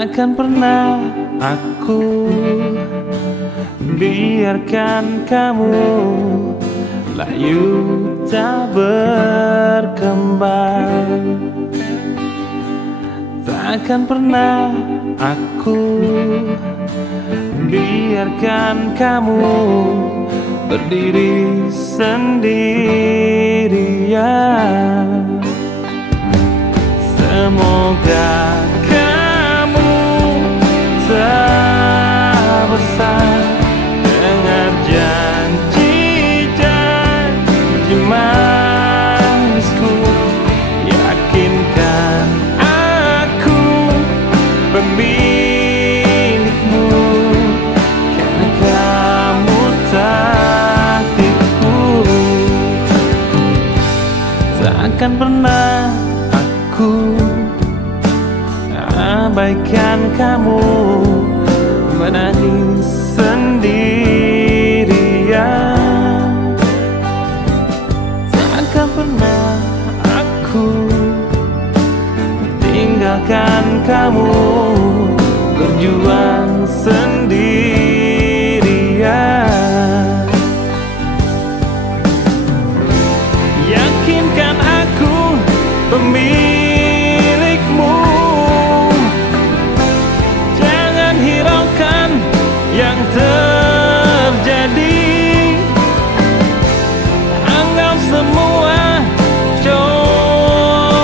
Takkan pernah aku biarkan kamu layu tak berkembang. Takkan pernah aku biarkan kamu berdiri sendirian. Semoga kamu tak bosan dengar janji-janji manisku. Yakinkan aku pemilikmu, karena kamu takdirku. Takkan pernah aku abaikan kamu menangis sendirian. Takkan pernah aku tinggalkan kamu berjuang sendirian. Yakinkan aku pemilikmu, jangan hiraukan yang terjadi. Anggap semua cobaan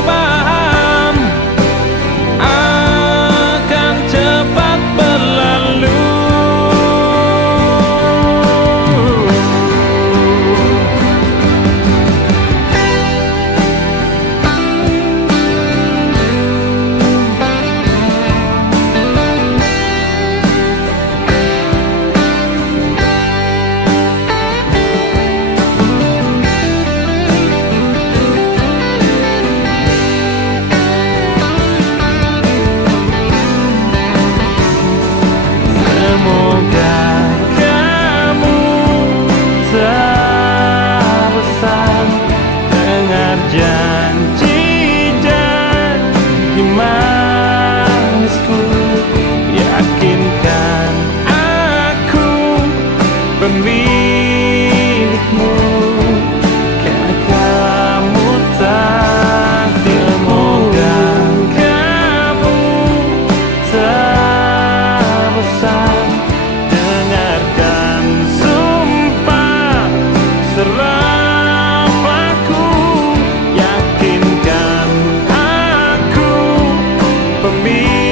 akan cepat berlalu. Semoga kamu tak bosan dengar janji-janji manisku. Yakinkan aku pemilikmu, karena kamu takdirmu. Semoga kamu tak bosan dengarkan sumpah serapahku. Yakinkan aku pemilikmu,